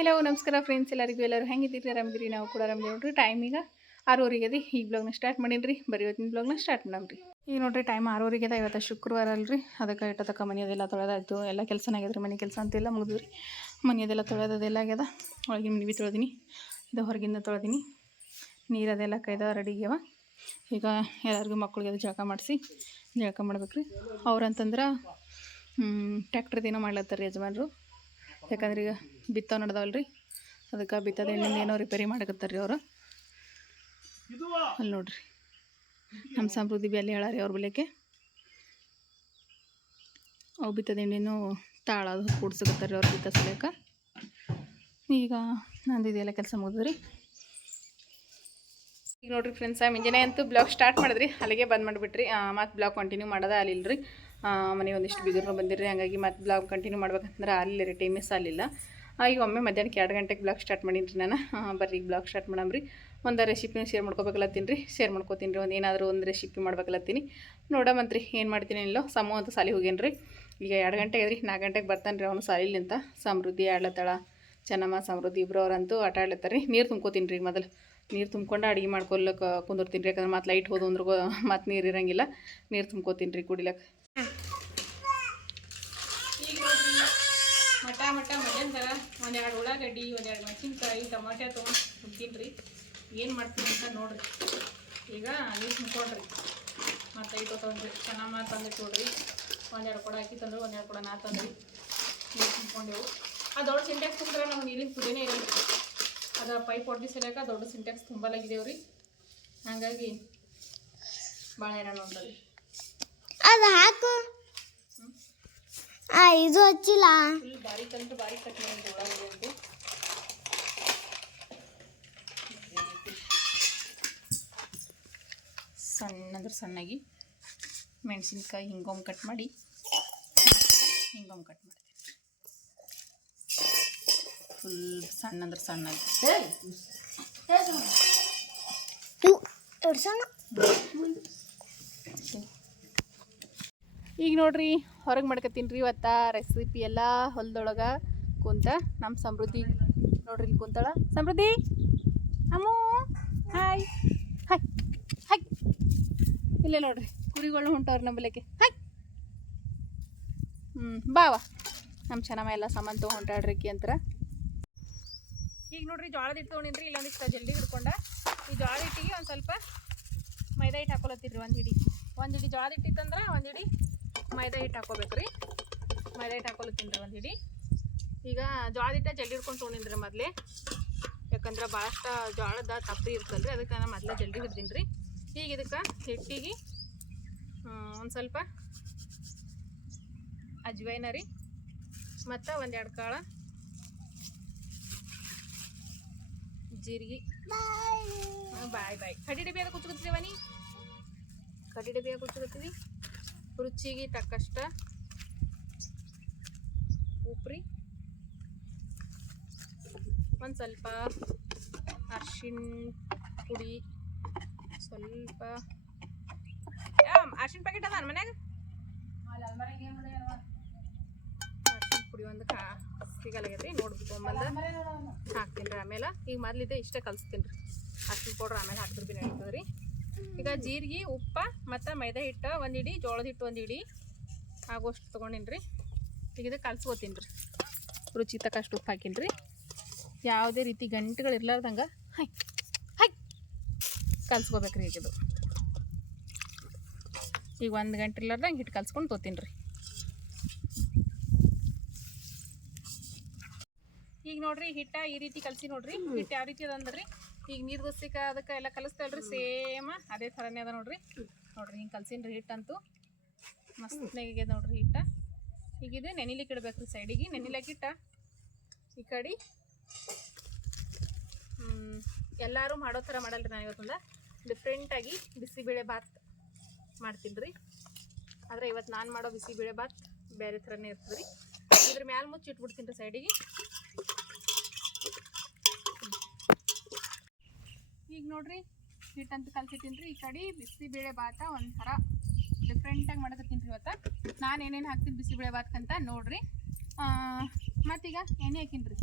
Hello, ನಮಸ್ಕಾರ friends ಎಲ್ಲರಿಗೂ ಎಲ್ಲರೂ ಹೆಂಗಿದ್ದೀರಿ? ಆರಾಮಿದ್ದೀರಿ? ನಾವು ಕೂಡ ಆರಾಮಿದ್ದೀವಿ. ನೋಡ್ರಿ ಟೈಮ್ ಈಗ ಆರೂವರೆಗೆ ಅದಿ ಈ ಬ್ಲಾಗ್ನ ಸ್ಟಾರ್ಟ್ ಮಾಡೀನಿ ಬರೀ ಇವತ್ತಿನ ಬ್ಲಾಗ್ನ ಸ್ಟಾರ್ಟ್ ಮಾಡಮ್ರಿ. ಈಗ ನೋಡ್ರಿ ಟೈಮ್ ಆರೂವರೆಗೆ ಅದ ಇವತ್ತು ಶುಕ್ರವಾರ ಅಲ್ರಿ. ಅದಕ್ಕೆ ಇಟ್ಟತಕ್ಕ ಮನೆ ಅದೆಲ್ಲ ತೊಳೆದಾಯ್ತು ಎಲ್ಲ ಕೆಲಸನ ಆಗ್ಯದ್ರಿ. ಮನೆ ಕೆಲಸ ಅಂತೆಲ್ಲ ಮುಗಿದ್ರಿ ಮನೆ ಅದೆಲ್ಲ ತೊಳೆದದೆಲ್ಲ ಆಗ್ಯದ. ಒಳಗಿನ ಮನೆ ಬಿ ತೊಳೆದೀನಿ. ಇದು ಹೊರಗಿಂದ ತೊಳೆದೀನಿ. ನೀರು ಅದೆಲ್ಲ ಕೈದ ರೆಡಿ ಆಗ್ಯಾವ. ಈಗ ಎಲ್ಲರಿಗೂ ಮಕ್ಕಳಿಗೆ ಅದು ಜಳಕ ಮಾಡಿಸಿ, ಜಳಕ ಮಾಡ್ಬೇಕ್ರಿ. ಅವ್ರಂತಂದ್ರೆ ಟ್ಯಾಕ್ಟ್ರದ್ದು ಏನೋ ಮಾಡ್ಲತ್ತಾರ ಯಜಮಾನ್ರು. ಯಾಕಂದ್ರೆ ಈಗ ಬಿತ್ತೋ ನಡ್ದಾವಲ್ರಿ. ಅದಕ್ಕೆ ಬಿತ್ತದ ಇನ್ನೇನೋ ಏನೋ ರಿಪೇರಿ ಮಾಡಕತ್ತಾರ ರೀ ಅವರು. ಅಲ್ಲಿ ನೋಡ್ರಿ. ನಮ್ಮ ಸಮೃದ್ಧಿ ಬಿ ಅಲ್ಲಿ ಹೇಳಾರಿ ಅವ್ರ ಬೆಲೆಗೆ ಅವು ಬಿತ್ತದ ಎಣ್ಣೆನೂ ತಾಳ ಅದು ಕೂಡ್ಸಕತ್ತಾರ ಅವ್ರು ಬಿತ್ತ ಸಲಕ ಈಗ ನಂದು ಇದೆಲ್ಲ ಕೆಲಸ ಮುಗಿದ್ರಿ. ಈಗ ನೋಡ್ರಿ ಫ್ರೆಂಡ್ಸ್ ಮುಂಜಾನೆ ಅಂತೂ ಬ್ಲಾಗ್ ಸ್ಟಾರ್ಟ್ ಮಾಡಿದ್ರಿ. ಅಲ್ಲಿಗೆ ಬಂದ್ ಮಾಡಿಬಿಟ್ರಿ. ಮತ್ತು ಬ್ಲಾಗ್ ಕಂಟಿನ್ಯೂ ಮಾಡೋದ ಅಲ್ಲಿಲ್ರಿ ಮನೆ ಒಂದಿಷ್ಟು ಬಿಗರ್ನು ಬಂದಿರಿ ಹಾಗಾಗಿ ಮತ್ತೆ ಬ್ಲಾಗ್ ಕಂಟಿನ್ಯೂ ಮಾಡ್ಬೇಕಂದ್ರೆ ಅಲ್ಲಿ ರೀ ಟೈಮೇ ಸಾಲಿಲ್ಲ ಆ, ಈಗ ಒಮ್ಮೆ ಮಧ್ಯಾಹ್ನಕ್ಕೆ ಎರಡು ಗಂಟೆಗೆ ಬ್ಲಾಗ್ ಸ್ಟಾರ್ಟ್ ಮಾಡೀನಿ ನಾನು. ಬರ್ರಿ ಈಗ ಬ್ಲಾಗ್ ಸ್ಟಾರ್ಟ್ ಮಾಡಮ್ರಿ ಒಂದು ರೆಸಿಪಿನೂ ಶೇರ್ ಮಾಡ್ಕೋಬೇಕಲ್ಲತ್ತೀನಿ ರೀ. ಶೇರ್ ಮಾಡ್ಕೋತೀನಿ ರೀ. ಒಂದು ಏನಾದರೂ ಒಂದು ರೆಸಿಪಿ ಮಾಡ್ಬೇಕಲ್ಲತ್ತೀನಿ. ನೋಡಮಂತ್ರಿ ಏನು ಮಾಡ್ತೀನಿ ಇಲ್ಲೋ ಸಮೂ ಅಂತ ಸಾಲಿ ಹೋಗೇನಿ ರೀ ಈಗ ಎರಡು ಗಂಟೆ ರೀ ನಾಲ್ಕು ಗಂಟೆಗೆ ಬರ್ತಾನೆ ರೀ ಅವನು ಸಾಲಿಲಿಂತ ಸಮೃದ್ಧಿ ಆಡ್ಲತ್ತಾಳ ಚೆನ್ನಮ್ಮ ಸಮೃದ್ಧಿ ಇಬ್ಬರು ಅವರಂತೂ ಆಟ ಆಡ್ಲತ್ತಾರೆ ರೀ. ನೀರು ತುಂಬ್ಕೋತೀನಿ ರೀ ಮೊದಲು. ನೀರು ತುಂಬ್ಕೊಂಡು ಅಡುಗೆ ಮಾಡ್ಕೊಲ್ಲಕ್ಕೆ ಕುಂದಿರ್ತೀನಿ ರೀ. ಯಾಕಂದ್ರೆ ಮತ್ತೆ ಲೈಟ್ ಹೋದು ಮತ್ತೆ ನೀರು ಇರಂಗಿಲ್ಲ. ನೀರು ತುಂಬ್ಕೋತೀನಿ ರೀ ಕುಡಿಲಕ್ಕೆ ಈಗ ನೋಡ್ರಿ ಮಟ ಮಟ ಮಧ್ಯಾಹ್ನದಾಗ ಒಂದೆರಡು ಉಳ್ಳಾಗಡ್ಡಿ, ಒಂದೆರಡು ಮೆಣಸಿನ್ಕಾಯಿ, ಟೊಮಾಟೊ ತೊಗೊಂಡು ಹುಡ್ತೀನಿ ರೀ ಏನು ಮಾಡ್ತೀನಿ ಅಂತ ನೋಡ್ರಿ. ಈಗ ನೀರು ತುಂಬ್ಕೊಡ್ರಿ ಮತ್ತು ಐದು ತೊಗೊಂಡ್ರಿ. ಚೆನ್ನಮ್ಮ ತಂದಿಟ್ಟು ಕೊಡ್ರಿ ಒಂದೆರಡು ಕೊಡ ಅಕ್ಕಿ ತಂದ್ರು, ಒಂದೆರಡು ಕೊಡ ನಾ ತಂದ್ರಿ. ನೀರು ತುಂಬ್ಕೊಂಡೆವು ಆ ದೊಡ್ಡ ಸಿಂಟೆಕ್ಸ್ ತುಂಬಿದ್ರೆ ನಮ್ಗೆ ನೀರಿನ ಪುಡಿನೇ ಇರಲ್ಲ. ಅದು ಪೈಪ್ ಒಡ್ಡಿ ಸರಿಯಾಗ ದೊಡ್ಡ ಸಿಂಟ್ಯಾಕ್ಸ್ ತುಂಬಲಾಗಿದ್ದೇವೆ ರೀ ಹಾಗಾಗಿ ಭಾಳ ಹೈರಾಣ ಉಂಟರಿ ಅದು ಹಾಕು. ಆ ಇದು ಹಚ್ಚಿಲ್ಲ. ಬಾರೀಕ್ ಅಂದ್ರೆ ಬಾರೀಕ್ ಕಟ್ ಮಾಡಿ ಉಳ್ಳಾಗಡ್ಡಿ ಅಂತೂ ಸಣ್ಣ ಅಂದ್ರೆ ಸಣ್ಣಾಗಿ ಮೆಣಸಿನ್ಕಾಯಿ ಹಿಂಗೊಮ್ಮೆ ಕಟ್ ಮಾಡಿ ಹಿಂಗೊಮ್ಮೆ ಕಟ್ ಮಾಡಿ. ಫುಲ್ ಸಣ್ಣ ಅಂದ್ರೆ ಸಣ್ಣಾಗಿ ಸಣ್ಣ. ಈಗ ನೋಡ್ರಿ, ಹೊರಗೆ ಮಾಡ್ಕೊತೀನಿ ರೀ ಇವತ್ತ ರೆಸಿಪಿ ಎಲ್ಲ ಹೊಲದೊಳಗೆ. ಕುಂತ ನಮ್ಮ ಸಮೃದ್ಧಿ. ನೋಡ್ರಿ ಇಲ್ಲಿ ಕುಂತಾಳ. Samruddhi, Ammu, hi. Hi hi. ಇಲ್ಲ ನೋಡ್ರಿ, ಕುರಿಗಳು ಹೊಂಟವ್ರಿ ಬೆಲೆಗೆ ಹಾಯ್. ಹ್ಞೂ ಬಾವ ನಮ್ಮ ಚೆನ್ನಮ್ಮ ಎಲ್ಲ ಸಾಮಾನು ತೊಗೊಂಡು ಹೊಂಟಾಡ್ರಿಕಿ ಅಂತರ. ಈಗ ನೋಡ್ರಿ ಜೋಳದ ಹಿಟ್ಟು ತೊಗೊಂಡಿನ್ರಿ ಇಲ್ಲೊಂದಿಷ್ಟು ಜಲ್ದಿ ಹಿಡ್ಕೊಂಡ. ಈ ಜೋಳದ ಹಿಟ್ಟಿಗೆ ಒಂದು ಸ್ವಲ್ಪ ಮೈದಾ ಹಿಟ್ಟು ಹಾಕೊಳತ್ತೀರಿ ಒಂದು ಹಿಡಿ. ಒಂದು ಹಿಡಿ ಜೋಳದ ಹಿಟ್ಟಿತ್ತಂದ್ರೆ ಒಂದು ಹಿಡಿ ಮೈದಾ ಹಿಟ್ಟು ಹಾಕೋಬೇಕು ರೀ. ಮೈದಾ ಹಿಟ್ಟು ರೀ ಒಂದು ಹಿಡಿ. ಈಗ ಜೋಳದ ಹಿಟ್ಟ ಜಲ್ದಿ ಹಿಡ್ಕೊಂಡು ತೊಗೊಂಡಿನ್ರಿ ಮೊದಲೇ. ಯಾಕಂದ್ರೆ ಭಾಳಷ್ಟು ಜೋಳದ ತಪ್ಪಿ ಇರ್ತಲ್ಲ ರೀ ಅದಕ್ಕೆ ನಾನು ಮೊದಲೇ ಜಲ್ದಿ ಹಿಡ್ದೀನಿ ರೀ. ಈಗ ಇದಕ್ಕೆ ಹಿಟ್ಟಿಗೆ ಒಂದು ಸ್ವಲ್ಪ ಅಜ್ವೈನ ರೀ. ಮತ್ತು ಒಂದೆರಡು ಕಾಳು ಜೀರಿಗೆ. ಬಾಯ್. ಬಾಯ್ ಬಾಯ್. ಕಡ್ಡಿ ಡಬ್ಬಿಯಾಗ ಕುಚ್ಕೊತೀವಿ ಅವನಿ ಕಡ್ಡಿ ಡಬ್ಬಿ ಕುಚ್ಕೊತೀವಿ ರುಚಿಗೆ ತಕ್ಕಷ್ಟ ಉಪ್ರಿ. ಒಂದು ಸ್ವಲ್ಪ ಅರ್ಶಿಣ ಪುಡಿ ಸ್ವಲ್ಪ ಅರ್ಶಿಣ ಪ್ಯಾಕೆಟ್ ಅದ ಮನ್ಯಾಗ? ಅರ್ಶಿಣ ಪುಡಿ ಒಂದು ಕಾ ಸಿಗಲಾಗೈತ್ರಿ ನೋಡ್ಬೇಕು ಬಂದ ಹಾಕ್ತೀನಿ ರೀ ಆಮೇಲೆ. ಈಗ ಮೊದ್ಲಿದೆ ಇಷ್ಟೇ ಕಲಿಸ್ತೀನಿ ರೀ. ಅರ್ಶಿಣ ಪೌಡ್ರ್ ಆಮೇಲೆ ಹಾಕಿದ್ರೆ ಬಿ ನಡೀತದೆ ರೀ ಈಗ ಜೀರಿಗೆ, ಉಪ್ಪ ಮತ್ತು ಮೈದಾ ಹಿಟ್ಟು ಒಂದು ಇಡಿ, ಜೋಳದ ಹಿಟ್ಟು ಒಂದು ಇಡಿ. ಆಗೋಷ್ಟು ತೊಗೊಂಡಿನಿ ರೀ ಈಗ ಇದು ಕಲ್ಸ್ಕೊತೀನಿ ರೀ ರುಚಿ ತಕ್ಕಷ್ಟು ಉಪ್ಪು ಹಾಕಿನ್ರಿ. ರೀ ಯಾವುದೇ ರೀತಿ ಗಂಟುಗಳು ಇರ್ಲಾರ್ದಂಗೆ ಹೈ ಹೈ ಕಲ್ಸ್ಕೋಬೇಕು ರೀ ಈಗ ಇದು. ಈಗ ಒಂದು ಗಂಟೆ ಇರ್ಲಾರ್ದಂಗೆ ಹಿಟ್ಟು ಕಲ್ಸ್ಕೊಂಡು ತೊತೀನಿ ರೀ ಈಗ ನೋಡ್ರಿ ಹಿಟ್ಟ ಈ ರೀತಿ ಕಲಸಿ ನೋಡ್ರಿ. ಹಿಟ್ಟು ಯಾವ ರೀತಿ ಅದ ಅಂದ್ರಿ? ಈಗ ನೀರು ದೋಸಿಕ ಅದಕ್ಕೆ ಎಲ್ಲ ಕಲಿಸ್ತೇವಲ್ರಿ ಸೇಮ್ ಅದೇ ಥರನೇ ಅದ ನೋಡ್ರಿ. ನೋಡ್ರಿ, ಹಿಂಗೆ ಕಲ್ಸಿನ್ರಿ ಹಿಟ್ಟಂತೂ ಮಸ್ತ್ನಾಗಿದೆ ನೋಡ್ರಿ ಹಿಟ್ಟ. ಈಗ ಇದು ನೆನಿಲಿಕ್ಕೆ ಇಡ್ಬೇಕ್ರಿ ಸೈಡಿಗೆ. ನೆನಿಲಕ್ಕೆ ಇಟ್ಟ ಈ ಕಡೆ ಎಲ್ಲರೂ ಮಾಡೋ ಥರ ಮಾಡಲ್ರಿ ನಾನು ಇವತ್ತೊಂದು. ಡಿಫ್ರೆಂಟಾಗಿ ಬಿಸಿಬೇಳೆ ಬಾತ್ ಮಾಡ್ತೀನಿ ರೀ ಆದರೆ ಇವತ್ತು ನಾನು ಮಾಡೋ ಬಿಸಿಬೇಳೆ ಬಾತ್ ಬೇರೆ ಥರನೇ ಇರ್ತದೆ ರೀ ಇದ್ರ ಮ್ಯಾಲ ಮುಚ್ಚಿ ಇಟ್ಬಿಡ್ತೀನಿ ರೀ ಸೈಡಿಗೆ. ಈಗ ನೋಡ್ರಿ ಹಿಟ್ಟಂತ ಕಲ್ಸಿಟ್ಟಿನ್ರಿ. ಈ ಕಡೆ ಬಿಸಿಬೇಳೆ ಬಾತ ಒಂಥರ ಡಿಫ್ರೆಂಟಾಗಿ ಮಾಡಕತ್ತೀನಿ ಇವತ್ತು. ನಾನು ಏನೇನು ಹಾಕ್ತೀನಿ ಬಿಸಿಬೇಳೆ ಬಾತ್ಕಂತ ನೋಡ್ರಿ. ಮತ್ತೀಗ ಎಣ್ಣೆ ಹಾಕಿನಿ ರೀ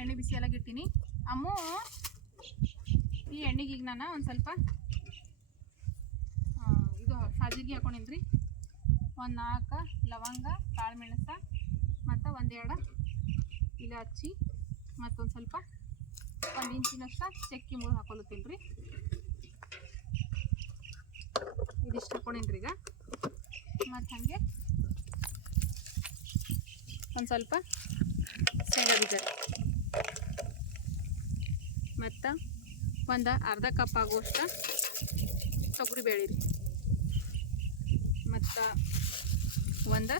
ಎಣ್ಣೆ ಬಿಸಿ ಎಲ್ಲ ಇಟ್ಟಿನಿ. ಅಮ್ಮ ಈ ಎಣ್ಣೆಗೆ ಈಗ ನಾನು ಒಂದು ಸ್ವಲ್ಪ ಇದು ಸಾಜಿಗೆ ಹಾಕೊಂಡಿನ್ರಿ. ಒಂದು ನಾಲ್ಕು ಲವಂಗ, ಕಾಳು ಮೆಣಸ, ಮತ್ತು ಒಂದೆರಡು ಇಲಾಚಿ, ಮತ್ತೊಂದು ಸ್ವಲ್ಪ ಒಂದು ಇಂಚಿನಷ್ಟು ಚಕ್ಕಿ ಮುಳು ಹಾಕೊಳತ್ತೀನಿ ರೀ ಇದಿಷ್ಟು ಹಾಕೊಂಡಿನ್ರಿ ಈಗ. ಮತ್ತು ಹಾಗೆ ಒಂದು ಸ್ವಲ್ಪ ಶೇಂಗಾ ಬೀಜ. ಮತ್ತು ಒಂದು ಅರ್ಧ ಕಪ್ ಆಗುವಷ್ಟ ತೊಗರಿ ಬೇಳೆ ರೀ ಮತ್ತು ಒಂದು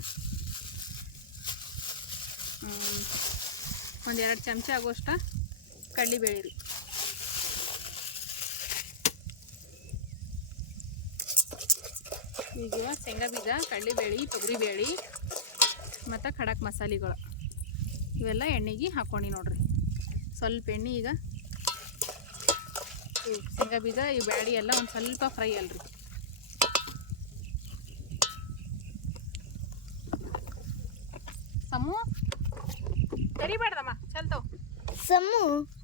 ಒಂದು ಎರಡು ಚಮಚ ಆಗುವಷ್ಟ ಕಡಲೆಬೇಳೆ ರೀ. ಈಗ ಶೇಂಗಾ ಬೀಜ ತೊಗರಿ ತೊಗರಿಬೇಳೆ ಮತ್ತು ಖಡಕ್ ಮಸಾಲೆಗಳು. ಇವೆಲ್ಲ ಎಣ್ಣೆಗೆ ಹಾಕ್ಕೊಂಡು ನೋಡ್ರಿ. ಸ್ವಲ್ಪ ಎಣ್ಣೆ ಈಗ. ಶೇಂಗಾ ಬೀಜ, ಈ ಬ್ಯಾಳಿ ಎಲ್ಲ ಒಂದು ಸ್ವಲ್ಪ ಫ್ರೈ ಅಲ್ರಿ. ಸಮ್ಮು ಕರಿಬೇಡ್ದಮ್ಮ ಚಲ್ತವ್ ಸಮ್ಮು ಈಗ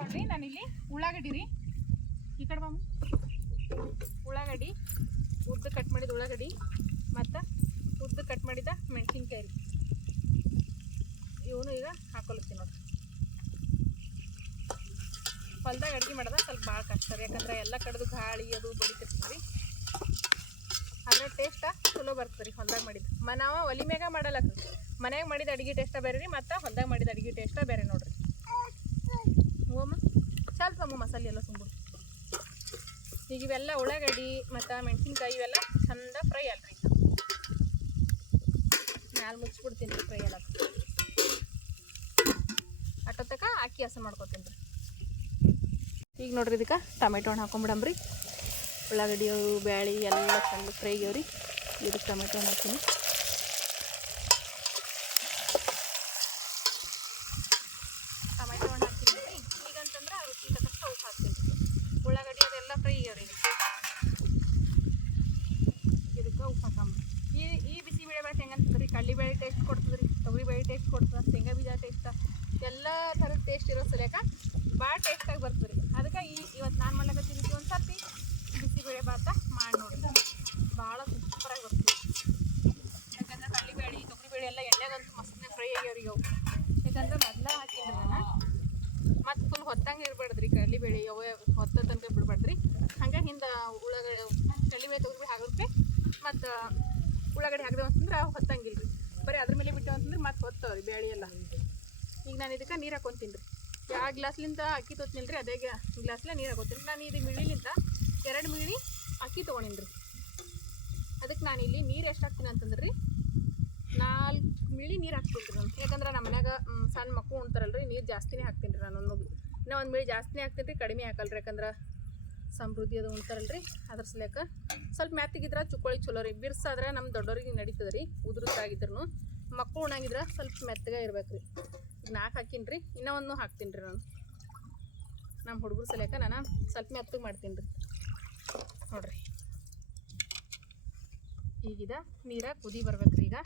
ನೋಡ್ರಿ ನಾನಿಲ್ಲಿ ಉಳ್ಳಾಗಡ್ಡಿ ರೀ. ಈ ಕಡೆ ಮಾಮು ಉಳ್ಳಾಗಡ್ಡಿ, ಉದ್ದ ಕಟ್ ಮಾಡಿದ ಉಳ್ಳಾಗಡ್ಡಿ ಮತ್ತು ಉದ್ದ ಕಟ್ ಮಾಡಿದ ಮೆಣಸಿನ್ಕಾಯಿ ರೀ. ಇವನು ಈಗ ಹಾಕೊಳತ್ತೀನಿ ನೋಡ್ರಿ ಹೊಲ್ದಾಗ ಅಡುಗೆ ಮಾಡೋದ ಸ್ವಲ್ಪ ಭಾಳ ಕಷ್ಟ ರೀ. ಯಾಕಂದ್ರೆ ಎಲ್ಲ ಕಡೆದು ಗಾಳಿ ಅದು ಬಡಿತಿರ್ತೀವಿ ಅದ್ರ ಟೇಸ್ಟ ಚಲೋ ಬರ್ತದೆ ರೀ ಹೊಲ್ದಾಗ ಮಾಡಿದ್ದು ಮ, ನಾವು ಒಲಿ ಮ್ಯಾಗ ಮಾಡಲ್ಲ ಮನ್ಯಾಗ ಮಾಡಿದ ಅಡುಗೆ ಟೇಸ್ಟ ಬೇರೆ ರೀ, ಮತ್ತು ಹೊಲ್ದಾಗ ಮಾಡಿದ ಅಡುಗೆ ಟೇಸ್ಟ ಬೇರೆ ನೋಡ್ರಿ. ಸಮ ಮಸಾಲೆ ಎಲ್ಲ ತುಂಬಿಡು ಈಗ ಇವೆಲ್ಲ ಉಳ್ಳಾಗಡ್ಡಿ ಮತ್ತು ಮೆಣಸಿನ್ಕಾಯಿ ಇವೆಲ್ಲ ಚಂದ ಫ್ರೈ ಅಲ್ರಿ ಮ್ಯಾಲೆ ಮುಚ್ಚಿಬಿಡ್ತೀನಿ ರೀ ಫ್ರೈ ಎಲ್ಲ. ಅಟ್ಟೋತಕ ಅಕ್ಕಿ ಹಸ ಮಾಡ್ಕೊತೀನಿ. ರೀ ಈಗ ನೋಡ್ರಿ ಇದಕ್ಕೆ ಟೊಮೆಟೊ ಹಣ್ಣು ಹಾಕೊಂಬಿಡಂಬ್ರಿ. ಉಳ್ಳಾಗಡ್ಡಿ, ಬ್ಯಾಳಿ ಎಲ್ಲ ಚಂದ ಫ್ರೈ ಆಗ್ಯಾವ್ರಿ. ಇದಕ್ಕೆ ಟೊಮೆಟೊ ಹಣ್ಣು ಹಾಕ್ತೀನಿ ಟೊಮೆಟೊ ಹಣ್ಣು ಹಾಕ್ತೀನಿ ರೀ ಈಗಂತಂದ್ರೆ ರುಚಿ ತಕ್ಕಷ್ಟು ಉಪ್ಪು ಹಾಕ್ತೀನಿ ಉಳ್ಳಾಗಡ್ಡಿ ಅದೆಲ್ಲ ಫ್ರೈ ಆಗ್ಯಾವ್ರಿ ಇದಕ್ಕೆ ಉಪ್ಪು ಹಾಕಂಬ್ರಿ ಈ ಈ ಬಿಸಿಬೇಳೆ ಬಾತ್ ರೀ? ಕಡ್ಲಿಬೇಳೆ ಟೇಸ್ಟ್ ಕೊಡ್ತದ್ರಿ ತೊಗರಿಬೇಳೆ ಟೇಸ್ಟ್ ಕೊಡ್ತದೆ, ಶೇಂಗಾ ಬೀಜ ಟೇಸ್ಟ್ ಎಲ್ಲ ಥರದ ಟೇಸ್ಟ್ ಇರೋ ಸಲಿಯಾಕ ಭಾಳ ಟೇಸ್ಟಾಗಿ ಬರ್ತದೆ ರೀ ಅದಕ್ಕೆ ಈ, ಇವತ್ತು ನಾನು ಮಾಡ್ಲಕತ್ತೀನಿ ಒಂದು ಸರ್ತಿ ಬಿಸಿಬೇಳೆ ಭಾತ ಮಾಡಿ ನೋಡಿ ಭಾಳ ಸೂಪರಾಗಿ ಬರ್ತದೆ ಯಾಕಂದ್ರೆ ಕಡ್ಲಿಬೇಳೆ ತೊಗರಿಬೇಳೆ ಎಲ್ಲ ಎಣ್ಣೆಗಂತೂ ಮಸ್ತ್ನೇ ಫ್ರೈ ಆಗ್ಯಾವ್ರಿ ಅವು ಯಾಕಂದ್ರೆ ಮೊದಲ ಹಾಕಿದ್ರೆ ನಾನು ಮತ್ತು ಫುಲ್ ಹೊತ್ತಂಗೆ ಇರಬಾರ್ದು ರೀ ಕಡ್ಲಿಬೇಳೆ ಯಾವ ಹೊತ್ತ ತನಕ ಬಿಡ್ಬಾರ್ದು ಹಂಗೆ ಹಿಂದೆ ಉಳ್ಳಾಗಡ್ಡಿ ಕಡ್ಲಿಬೇಳೆ ತೊಗರಿಬೇಳೆ ಹಾಕೋಕೆ ಮತ್ತು ಉಳ್ಳಾಗಡ್ಡೆ ಹಾಕಿದೆವು ಅಂತಂದ್ರೆ ಹೊತ್ತಂಗಿಲ್ಲ ರೀ ಬರೀ ಅದ್ರ ಮೇಲೆ ಬಿಟ್ಟೆವು ಅಂತಂದ್ರೆ ಮತ್ತೆ ಹೊತ್ತವ ರೀ ಬೇಳೆ ಎಲ್ಲ. ಈಗ ನಾನು ಇದಕ್ಕೆ ನೀರು ಹಾಕೊತೀನಿ ರೀ ಯಾವ ಗ್ಲಾಸ್ಲಿಂದ ಅಕ್ಕಿ ತೊತ್ತಿನಿಲ್ಲ ರೀ ಅದೇ ಗ್ಲಾಸ್ಲೇ ನೀರು ಹಾಕೋತೀನಿ ನಾನು ಇದು ಮಿಳಿಲಿಂದ ಎರಡು ಮಿಳಿ ಅಕ್ಕಿ ತೊಗೊಂಡಿನಿ ರೀ ಅದಕ್ಕೆ ನಾನು ಇಲ್ಲಿ ನೀರು ಎಷ್ಟು ಹಾಕ್ತೀನಿ ಅಂತಂದ್ರೆ ರೀ ನಾಲ್ಕು ಮಿಳಿ ನೀರು ಹಾಕ್ತೀನಿ ನಾನು. ಯಾಕಂದ್ರೆ ನಮ್ಮ ಮನ್ಯಾಗ ಸಣ್ಣ ಮಕ್ಕಳು ಉಣ್ತಾರಲ್ರಿ, ನೀರು ಜಾಸ್ತಿನೇ ಹಾಕ್ತೀನಿ ರೀ ನಾನು ಇನ್ನೂ ಒಂದು ಮಿಳಿ ಜಾಸ್ತಿನೇ ಹಾಕ್ತೀನಿ ರೀ ಕಡಿಮೆ ಹಾಕಲ್ರಿ. ಯಾಕಂದ್ರೆ ಸಮೃದ್ಧಿ ಅದು ಉಣ್ತಾರಲ್ರಿ? ಅದ್ರ ಸಲಕ ಸ್ವಲ್ಪ ಮೆತ್ತಗಿದ್ರೆ ಚುಕ್ಕೊಳಿ ಚಲೋ ರೀ. ಬಿರ್ಸಾದ್ರೆ ನಮ್ಮ ದೊಡ್ಡವ್ರಿಗೆ ನಡೀತದೆ ರೀ ಉದುರುತ್ತಾಗಿದ್ರು ಮಕ್ಕಳು ಉಣಂಗಿದ್ರೆ ಸ್ವಲ್ಪ ಮೆತ್ತಗೆ ಇರ್ಬೇಕು ರೀ ಈಗ ನಾಲ್ಕು ಹಾಕೀನಿ ರೀ, ಇನ್ನೂ ಒಂದು ಹಾಕ್ತೀನಿ ರೀ ನಾನು. ನಮ್ಮ ಹುಡುಗರ ಸಲಕ ನಾನು ಸ್ವಲ್ಪ ಮೆತ್ತಗೆ ಮಾಡ್ತೀನಿ ರೀ. ನೋಡ್ರಿ. ಈಗಿದ ನೀರ ಕುದಿ ಬರ್ಬೇಕು ರೀ ಈಗ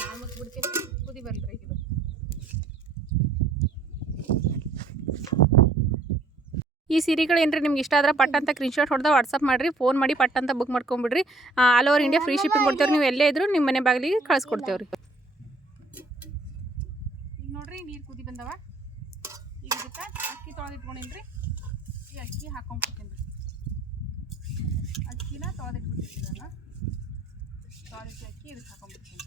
ನಾನು ಬರ್ಲಿ ಇದು. ಈ ಸೀರೆಗಳು ಏನ್ರಿ ನಿಮ್ಗೆ ಇಷ್ಟ ಆದ್ರೆ ಪಟ್ ಅಂತ ಸ್ಕ್ರೀನ್ಶಾಟ್ ಹೊಡೆದ ವಾಟ್ಸಪ್ ಮಾಡಿರಿ. ಫೋನ್ ಮಾಡಿ ಪಟ್ ಅಂತ book ಮಾಡ್ಕೊಂಬಿಡ್ರಿ. All over India free shipping ಕೊಡ್ತೇವ್ರಿ. ನೀವು ಎಲ್ಲೇ ಇದ್ರು ನಿಮ್ಮ ಮನೆ ಬಾಗಿಲಿಗೆ ಕಳಿಸ್ಕೊಡ್ತೇವ್ರಿ. ಈಗ ನೋಡ್ರಿ ನೀರು ಕುದಿ ಬಂದವ. ಈಗ ಅಕ್ಕಿ ತೊಳೆದಿಟ್ಕೊಂಡಿನ್ರಿ ಈ ಅಕ್ಕಿ ಹಾಕೊಂಡ್ಬಿಡ್ತೀನಿ ಅಕ್ಕಿನ ತೊಳೆದಿಟ್ಬಿಟ್ಟಿದ್ದೀನಿ ನಾನು ತೊಳೆದಿಟ್ಟು ಅಕ್ಕಿ ಇದಕ್ಕೆ ಹಾಕೊಂಡ್ಬಿಡ್ತೀನಿ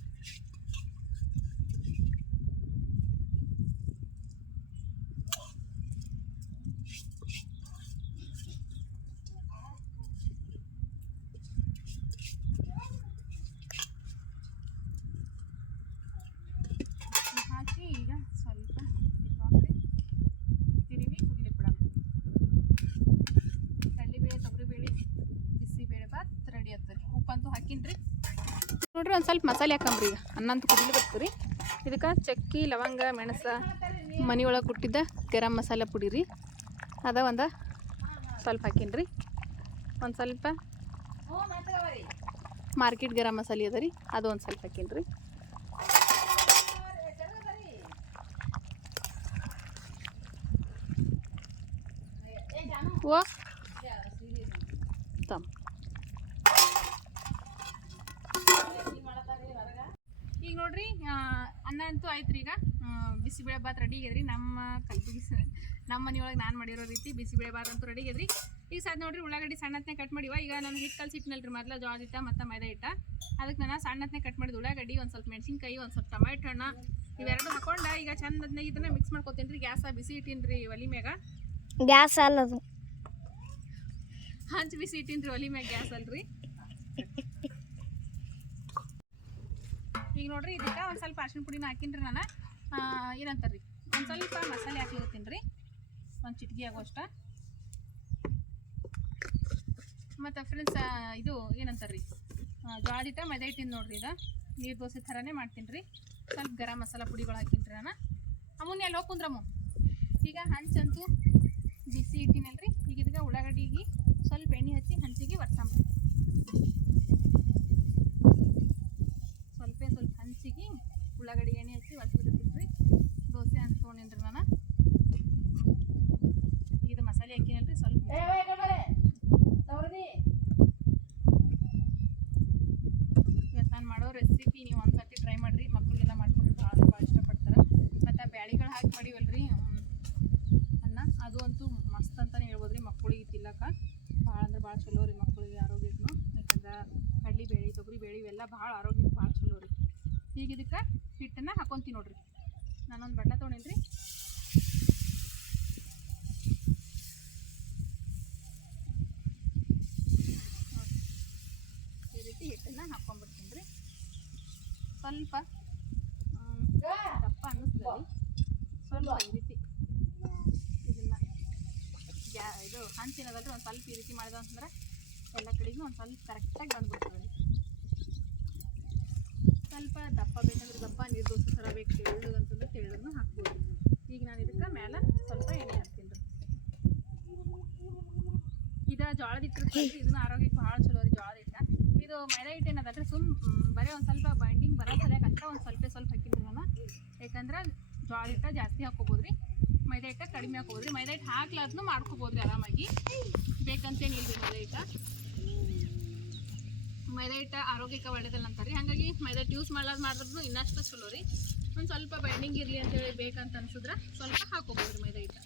ಇದ್ ಹಾಕಿ ಈಗ ಸ್ವಲ್ಪ ಇಟ್ಕೊಂಡ್ರಿ ತಿರುವಿ ಕುದಿಲಿಕ್ಕೆ ಬಿಡೋಣ ಕಡ್ಲಿಬೇಳೆ ತೊಗರಿಬೇಳೆ ಬಿಸಿಬೇಳೆ ಭಾತ್ ರೆಡಿ ಆಗ್ತದೆ ಉಪ್ಪಂತೂ ಹಾಕಿನ್ರಿ ನೋಡ್ರಿ ಒಂದು ಸ್ವಲ್ಪ ಮಸಾಲೆ ಹಾಕಂಬ್ರಿ ಈಗ. ಅನ್ನಂತ ಕುದಿಲಿ ಬರ್ತೀರಿ ಇದಕ್ಕೆ ಚಕ್ಕಿ, ಲವಂಗ, ಮೆಣಸ ಮನೆಯೊಳಗೆ ಕುಟ್ಟಿದ್ದ ಗರಂ ಮಸಾಲೆ ಪುಡಿ ರೀ. ಅದ ಒಂದು ಸ್ವಲ್ಪ ಹಾಕಿನ್ರಿ ಒಂದು ಸ್ವಲ್ಪ ಮಾರ್ಕೆಟ್ ಗರಂ ಮಸಾಲೆ ಅದ ರೀ. ಅದು ಒಂದು ಸ್ವಲ್ಪ ಹಾಕೀನಿ ರೀ. ಓ. ತಮ್. ಈಗ ನೋಡ್ರಿ ಅನ್ನ ಅಂತೂ ಆಯ್ತು ರೀ ಈಗ ಬಿಸಿಬೇಳೆ ಭಾತ್ ರೆಡಿ ಆಗ್ಯದ್ರಿ. ನಮ್ಮ ಕಲ್ಪಿಗೆ ನಮ್ಮ ಮನೆಯೊಳಗೆ ನಾನು ಮಾಡಿರೋ ರೀತಿ ಬಿಸಿಬೇಳೆ ಭಾತ್ ಅಂತೂ ರೆಡಿ ಆಗ್ಯದ್ರಿ. ಈಗ ಸದ್ ನೋಡ್ರಿ ಉಳ್ಳಾಗಡ್ಡಿ ಸಣ್ಣತ್ನೇ ಕಟ್ ಮಾಡಿವ. ಈಗ ನಾನು ಹಿಟ್ಟು ಕಲ್ಸಿಟ್ನಲ್ರಿ ಮೊದಲ ಜೋಳದ ಇಟ್ಟ ಮತ್ತು ಮೈದಾ ಇಟ್ಟ ಅದಕ್ಕೆ ನಾನು ಸಣ್ಣತ್ನೇ ಕಟ್ ಮಾಡಿದ ಉಳ್ಳಾಗಡ್ಡಿ ಒಂದು ಸ್ವಲ್ಪ ಮೆಣಸಿನ್ಕಾಯಿ ಒಂದು ಸ್ವಲ್ಪ ಟೊಮೆಟೊ ಹಣ್ಣ ಇವೆರಡು ಹಾಕೊಂಡು ಈಗ ಚಂದದ್ನಾಗ ಇದನ್ನ ಮಿಕ್ಸ್ ಮಾಡ್ಕೊತೀನಿ ರೀ ಗ್ಯಾಸ ಬಿಸಿ ಇಟ್ಟಿನ್ರಿ ಒಲಿ ಮ್ಯಾಗ. ಗ್ಯಾಸ್ ಅಲ್ಲದು ಹಂಚ್ ಬಿಸಿ ಇಟ್ಟೀನಿ ರೀ ಒಲಿ ಮ್ಯಾಗ ಗ್ಯಾಸ್ ಅಲ್ರಿ. ಈಗ ನೋಡ್ರಿ, ಇದಕ್ಕೆ ಒಂದು ಸ್ವಲ್ಪ ಅರ್ಶಿನ ಪುಡಿನ ಹಾಕಿನ್ರಿ ನಾನು. ಏನಂತಾರ್ರಿ, ಒಂದು ಸ್ವಲ್ಪ ಮಸಾಲೆ ಹಾಕ್ಲಿಕತ್ತೀನಿ ರೀ ಒಂದು ಚಿಟಕಿ ಆಗೋಷ್ಟ ಮತ್ತು ಫ್ರೆಂಡ್ಸ್ ಇದು ಏನಂತಾರ್ರಿ ರೀ ಹಿಟ್ಟ ಮೈದಾ ಹಿಟ್ಟಿನ ನೋಡ್ರಿ ಇದು. ನೀರು ದೋಸೆ ಥರನೇ ಮಾಡ್ತೀನಿ ರೀ ಸ್ವಲ್ಪ ಗರಂ ಮಸಾಲ ಪುಡಿಗಳು ಹಾಕಿನ್ರಿ ನಾನು. ಅಮ್ಮನ್ನ ಎಲ್ಲಿ ಹೋಗಿ ಕುಂದ್ರಮ್ಮ ಈಗ ಹಂಚಂತೂ ಬಿಸಿ ಇಟ್ಟಿನಲ್ರಿ. ಈಗ ಇದಕ್ಕೆ ಉಳ್ಳಾಗಡ್ಡಿಗೆ ಸ್ವಲ್ಪ ಎಣ್ಣೆ ಹಚ್ಚಿ ಹಂಚಿಗೆ ಒರ್ಸಂಬ್ರಿ ಸ್ವಲ್ಪ ಸ್ವಲ್ಪ ಹಂಚಿಗೆ ಉಳ್ಳಾಗಡ್ಡಿ ಎಣ್ಣೆ ಹಚ್ಚಿ ಒರ್ಸ್ಬಿಟ್ಟಿರ್ತೀನಿ ದೋಸೆ ಅಂತ ತೊಗೊಂಡಿನ್ರಿ ನಾನು. ಈಗ ಇದು ಮಸಾಲೆ ಹಾಕಿನಲ್ರಿ ಸ್ವಲ್ಪ ಇವತ್ತು ನಾನು ಮಾಡೋ ರೆಸಿಪಿ ನೀವು ಒಂದ್ಸತಿ ಟ್ರೈ ಮಾಡಿರಿ. ಮಕ್ಕಳಿಗೆಲ್ಲ ಮಾಡ್ಕೊಟ್ರೆ ಭಾಳ ಭಾಳ ಇಷ್ಟಪಡ್ತಾರೆ. ಮತ್ತು ಬ್ಯಾಳಿಗಳು ಹಾಕಿ ಮಾಡಿವಲ್ರಿ ಅನ್ನ. ಅದು ಅಂತೂ ಮಸ್ತ್ ಅಂತಲೇ ಹೇಳ್ಬೋದು ರೀ ಮಕ್ಕಳಿಗೆ ತಿನ್ನಕ ಭಾಳ ಅಂದ್ರೆ ಭಾಳ ಚಲೋ ರೀ ಮಕ್ಕಳಿಗೆ ಆರೋಗ್ಯಕ್ಕೂ. ಯಾಕಂದ್ರೆ ಕಡ್ಲಿ ಬೇಳೆ ತೊಗರಿ ಬೇಳೆ ಇವೆಲ್ಲ ಭಾಳ ಆರೋಗ್ಯಕ್ಕೆ ಭಾಳ ಚಲೋ ರೀ. ಈಗ ಇದಕ್ಕೆ ಹಿಟ್ಟನ್ನು ಹಾಕೊತೀನಿ ನೋಡ್ರಿ. ನಾನೊಂದು ಬಟ್ಲ ತೊಗೊಂಡಿನಿ ಈ ರೀತಿ ಹಿಟ್ಟನ್ನು ಹಾಕೊಂಡ್ಬಿಡ್ತೀನಿ ರೀ ಸ್ವಲ್ಪ ದಪ್ಪ ಅನ್ನಿಸ್ತದೆ. ಸ್ವಲ್ಪ ಈ ರೀತಿ. ಇದನ್ನು ಗ್ಯಾ ಇದು ಹಂಚಿನದಲ್ರಿ ಒಂದು ಸ್ವಲ್ಪ ಈ ರೀತಿ ಮಾಡಿದ ಅಂತಂದ್ರೆ ಎಲ್ಲ ಕಡೆಗೂ ಒಂದು ಸ್ವಲ್ಪ ಕರೆಕ್ಟಾಗಿ ಬಂದ್ಬಿಡ್ತದೆ. ಸ್ವಲ್ಪ ದಪ್ಪ ಬೇಕಂದ್ರೆ ದಪ್ಪ ನೀರು ದೋಸೆ ಥರ ಬೇಕು ತೆಳ್ಳು ಅಂತಂದ್ರೆ ಹಾಕ್ಬೋದು. ಈಗ ನಾನು ಇದಕ್ಕೆ ಮೇಲೆ ಸ್ವಲ್ಪ ಎಣ್ಣೆ ಹಾಕ್ತೀನಿ ರೀ. ಇದು ಜೋಳದ ಹಿಟ್ಟು ಇದನ್ನ ಆರೋಗ್ಯಕ್ಕೆ ಭಾಳ ಚಲೋ ರೀ ಜೋಳದ ಹಿಟ್ಟ. ಇದು ಮೈದಾ ಹಿಟ್ಟು ಏನದಂದ್ರೆ ಸುಮ್ ಬರೀ ಒಂದು ಸ್ವಲ್ಪ ಬೈಂಡಿಂಗ್ ಬರೋ ಅಷ್ಟ ಒಂದು ಸ್ವಲ್ಪ ಸ್ವಲ್ಪ ಹಾಕಿದ್ರಿ ನಾನು. ಯಾಕಂದ್ರೆ ಜೋಳದ ಹಿಟ್ಟ ಜಾಸ್ತಿ ಹಾಕೋಬೋದು ರೀ. ಮೈದಾ ಹಿಟ್ಟ ಕಡಿಮೆ ಹಾಕೋಬೋದು ರೀ. ಮೈದಾ ಹಿಟ್ಟು ಹಾಕ್ಲಾರ್ದು ಮಾಡ್ಕೋಬೋದು ರೀ ಆರಾಮಾಗಿ. ಬೇಕಂತೇನಿಲ್ಲ ರೀ ಮೈದಾ ಹಿಟ್ಟ. ಮೈದಾ ಹಿಟ್ಟ ಆರೋಗ್ಯಕ್ಕೆ ಒಳ್ಳೇದಲ್ಲ ಅಂತಾರೆ ರೀ. ಹಾಗಾಗಿ ಮೈದಾ ಹಿಟ್ಟು ಯೂಸ್ ಮಾಡೋದು ಮಾಡಿದ್ರು ಇನ್ನಷ್ಟು ಚಲೋ ರೀ. ಒಂದು ಸ್ವಲ್ಪ ಬೈಂಡಿಂಗ್ ಇರಲಿ ಅಂತೇಳಿ ಬೇಕಂತ ಅನ್ಸಿದ್ರೆ ಸ್ವಲ್ಪ ಹಾಕೋಬೋದು ರೀ ಮೈದಾ ಹಿಟ್ಟು.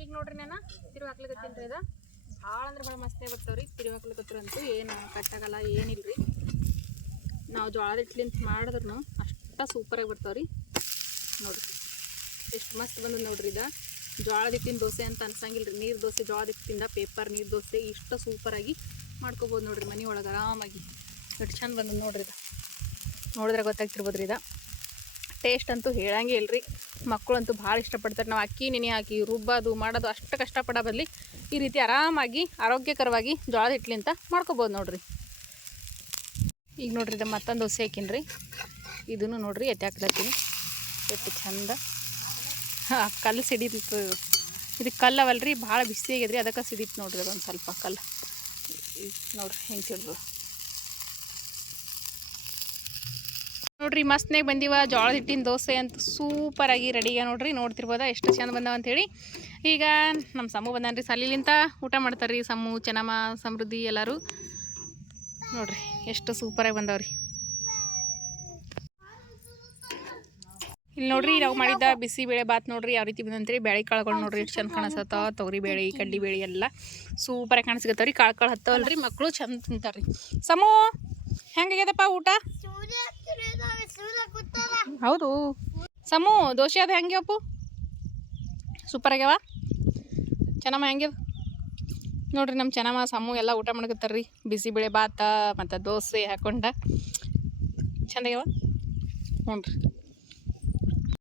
ಈಗ ನೋಡ್ರಿ ನಾನು ತಿರುವ ಹಾಕ್ಲಿಕ್ಕೆ ರೀ ಇದು ಭಾಳ ಅಂದ್ರೆ ಭಾಳ ಮಸ್ತೇ ಬರ್ತಾವ್ರಿ ರೀ ಹಾಕ್ಲಿಕ್ಕೆ ಅಂತೂ ಏನು ಕಟ್ಟಾಗಲ್ಲ ಏನಿಲ್ಲ ರೀ ನಾವು ಜೋಳದ ಹಿಟ್ಲಿಂತ ಮಾಡಿದ್ರು ಅಷ್ಟ ಸೂಪರಾಗಿ ಬರ್ತಾವೆ ರೀ ನೋಡಿರಿ, ಎಷ್ಟು ಮಸ್ತ್ ಬಂದದ ನೋಡ್ರಿ ಇದು. ಜೋಳದ ಹಿಟ್ಟಿನ ದೋಸೆ ಅಂತ ಅನ್ಸಂಗಿಲ್ಲ ರೀ ನೀರು ದೋಸೆ ಜೋಳದ ಹಿಟ್ಟಿಂದ ಪೇಪರ್ ನೀರು ದೋಸೆ ಇಷ್ಟು ಸೂಪರಾಗಿ ಮಾಡ್ಕೋಬೋದು ನೋಡ್ರಿ ಮನೆ ಒಳಗೆ ಆರಾಮಾಗಿ. ಎಷ್ಟು ಚಂದ ಬಂದದ ನೋಡ್ರಿ ಇದು. ನೋಡಿದ್ರೆ ಗೊತ್ತಾಗ್ತಿರ್ಬೋದು ರೀ ಇದು. ಟೇಸ್ಟ್ ಅಂತೂ ಹೇಳಂಗೆ ಇಲ್ರಿ. ಮಕ್ಕಳಂತೂ ಭಾಳ ಇಷ್ಟಪಡ್ತಾರೆ. ನಾವು ಅಕ್ಕಿ ನೆನೆ ಹಾಕಿ, ರುಬ್ಬೋದು, ಮಾಡೋದು ಅಷ್ಟು ಕಷ್ಟಪಡೋ ಬದಲಿ ಈ ರೀತಿ ಆರಾಮಾಗಿ, ಆರೋಗ್ಯಕರವಾಗಿ ಜೋಳದ ಹಿಟ್ಲಿಂತ ಮಾಡ್ಕೋಬೋದು ನೋಡ್ರಿ. ಈಗ ನೋಡ್ರಿ ಇದು ಮತ್ತೊಂದು ದೋಸೆ ಹಾಕಿನ್ರಿ. ಇದನ್ನು ನೋಡ್ರಿ ಎತ್ತಿ ಹಾಕ್ಲತ್ತೀನಿ. ಎಷ್ಟು ಚಂದ ಕಲ್ಲು ಸಿಡಿದಿತ್ತು ಇದು ಕಲ್ಲವಲ್ಲ ರೀ ಭಾಳ ಬಿಸಿ ಆಗ್ಯದ್ರಿ, ಅದಕ್ಕೆ ಸಿಡಿತು ನೋಡ್ರಿ ಅದೊಂದು ಸ್ವಲ್ಪ ಕಲ್ಲು. ನೋಡ್ರಿ, ಹೆಂಗೆ ಸಿಡ್ದು ನೋಡ್ರಿ ಮಸ್ತ್ನಾಗ ಬಂದಿವ ಜೋಳದ ಹಿಟ್ಟಿನ ದೋಸೆ ಅಂತ ಸೂಪರಾಗಿ ರೆಡಿಗೆ ನೋಡ್ರಿ. ನೋಡ್ತಿರ್ಬೋದ, ಎಷ್ಟು ಚಂದ ಬಂದಾವ ಅಂತೇಳಿ. ಈಗ ನಮ್ಮ ಸಮೂ ಬಂದಾನ್ರಿ ಸಲ್ಲಿಲಿಂತ ಊಟ ಮಾಡ್ತಾರ್ರಿ ಸಮ್ಮು ಚೆನ್ನಮ್ಮ, ಸಮೃದ್ಧಿ ಎಲ್ಲರೂ. ನೋಡ್ರಿ, ಎಷ್ಟು ಸೂಪರಾಗಿ ಬಂದವ್ರಿ. ಇಲ್ಲಿ ನೋಡ್ರಿ ನಾವು ಮಾಡಿದ್ದ ಬಿಸಿ ಬೇಳೆ ಬಾತ್ ನೋಡ್ರಿ, ಯಾವ ರೀತಿ ಬಂದಂತ್ರಿ. ಬೇಳೆ ಕಾಳುಗಳು ನೋಡ್ರಿ, ಎಷ್ಟು ಚಂದ ಕಾಣಿಸ್ತಾವ ತೊಗರಿ ಬೇಳೆ ಬೇಳೆ ಎಲ್ಲ ಸೂಪರಾಗಿ ಕಾಣಿಸ್ಕತ್ತವ್ರಿ ಕಾಳು ಕಾಳು ಹತ್ತವಲ್ರಿ ಮಕ್ಕಳು ಚಂದ ತಿಂತಾರ್ರಿ. ಸಮೂ, ಹೆಂಗಾಗ್ಯದಪ್ಪ ಊಟ? ಹೌದು. ಸಮು, ದೋಸೆ ಅದು ಹೆಂಗೆ ಅಪ್ಪು ಸೂಪರ್ ಆಗ್ಯಾವ? ಚೆನ್ನಮ್ಮ ಹೆಂಗ್ಯದ ನೋಡ್ರಿ ನಮ್ಮ ಚೆನ್ನಮ್ಮ ಸಮ್ಮು ಎಲ್ಲ ಊಟ ಮಾಡ್ಕತ್ತಾರ್ರಿ ಬಿಸಿಬೇಳೆ ಭಾತ ಮತ್ತು ದೋಸೆ ಹಾಕೊಂಡ. ಹ್ಞೂ ರೀ